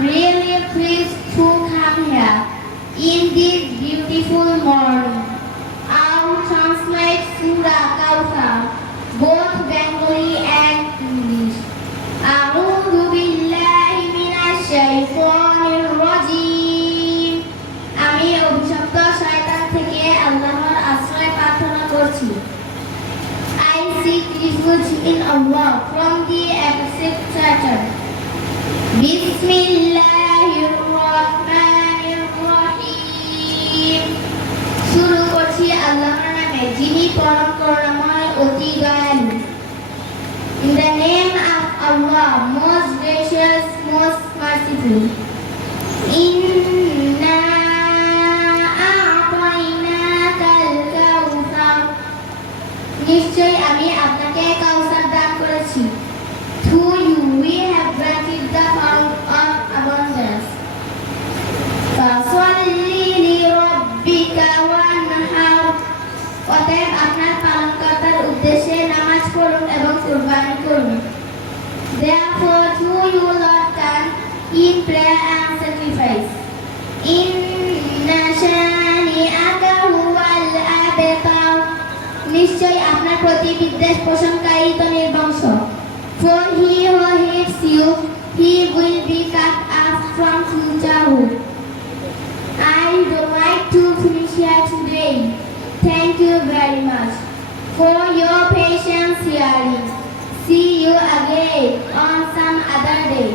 really pleased to come here in this beautiful morning. I'll translate Surah Kawthar, both Bengali and English. A'udhu billahi minash shaitanir rajim. আমি অভিশপ্ত শয়তান থেকে আল্লাহর আশ্রয় প্রার্থনা করছি। I seek refuge in Allah from the accursed Satan. বিসমিল্লাহিররহমানিররহিম। শুরু করছি আল্লাহর নামে, যিনি পরম করুণাময় অতি দয়ালু। In the name of Allah, most gracious, most merciful. Inna a'tainakal kawthar. নিশ্চয়ই আমি আপনাকে কাউসার দান করেছি। Through you we have granted the fount of abundance. Fasalli li rabbika wanhar. অতএব আপনার পালনকর্তার উদ্দেশ্যে নামাজ পড়ুন এবং কুরবানি করুন। Therefore to you Lord turn in prayer and sacrifice. Inna shani'aka huwal abtar. নিশ্চয় আপনার প্রতি বিদ্বেষ পোষণকারী তো নির্বংশ। For he who hates you, he will be cut off from futurehood. I would like to finish here today. Thank you very much for your patience hearing. See you again on some other day.